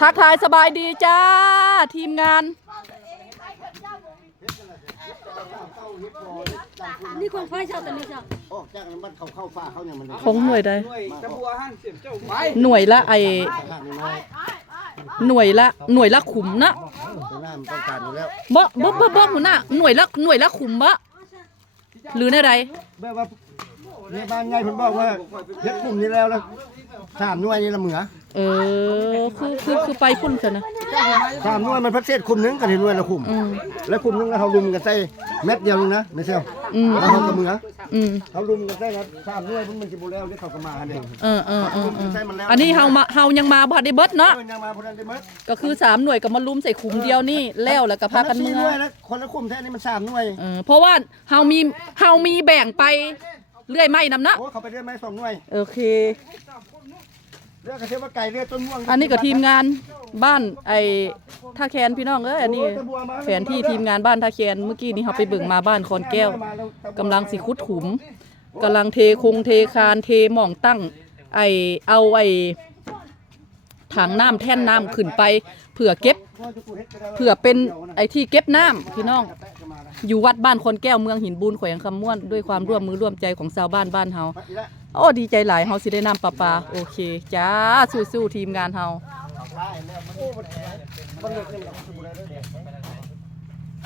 ทักทายสบายดีจ้าทีมงานนี่ของไฟเช่าแต่นี่จ้ะออกจากมันเข้าฟ้าเขาเนี่ยมันคงหน่วยใดหน่วยละหน่วยละขุมนะหน้ามันต้องการอยู่แล้วบ่หัวหน้าหน่วยละขุมบะหรืออะไรแบบว่าในบ้านไงผมบอกว่าเพชรกลุ่มนี้แล้ว3 หน่วยนี่ละเหมือคือไปพุ่นซะนะ3 หน่วยมันพัดเศษคุมนึงกันหน่วยละคุมแล้วคุมนึงเขาลุมกันใส่เม็ดเดียวนึงนะไม่ใช่แล้วเขาก็เหมือเขาลุมกันใส่นะ3 หน่วยมันสิบ่แล้วที่เขาก็มาเด้อันนี้เฮายังมาบ่ได้เบิดเนาะยังมาบ่ได้เบิดก็คือ3 หน่วยก็มาลุมใส่ขุมเดียวนี่แล้วก็พากันเมือคนละคุมแท้นี่มัน3 หน่วยเพราะว่าเฮามีแบ่งไปเรื่อยไม้นำนะโอ้เขาไปเรื่อยไม้2 หน่วยโอเคเรื่องกระเทียมไก่เรื่องต้นม่วงอันนี้ก็ทีมงานบ้านท่าแคนพี่น้องอันนี้แผนที่ทีมงานบ้านท่าแคนเมื่อกี้นี้เราไปเบิ่งมาบ้านคอนแก้วกำลังสิขุดขุมกำลังเทคานเทหม่องตั้งเอาถังน้ำแท่นน้ำขึ้นไปเผื่อเป็นที่เก็บน้ำพี่น้องอยู่วัดบ้านคอนแก้วเมืองหินบูนแขวงคำม่วนด้วยความร่วมมือร่วมใจของชาวบ้านเฮาโอ้ดีใจหลายเฮาสิได้น้ำประปาโอเคจ้าสู้ๆทีมงานเฮา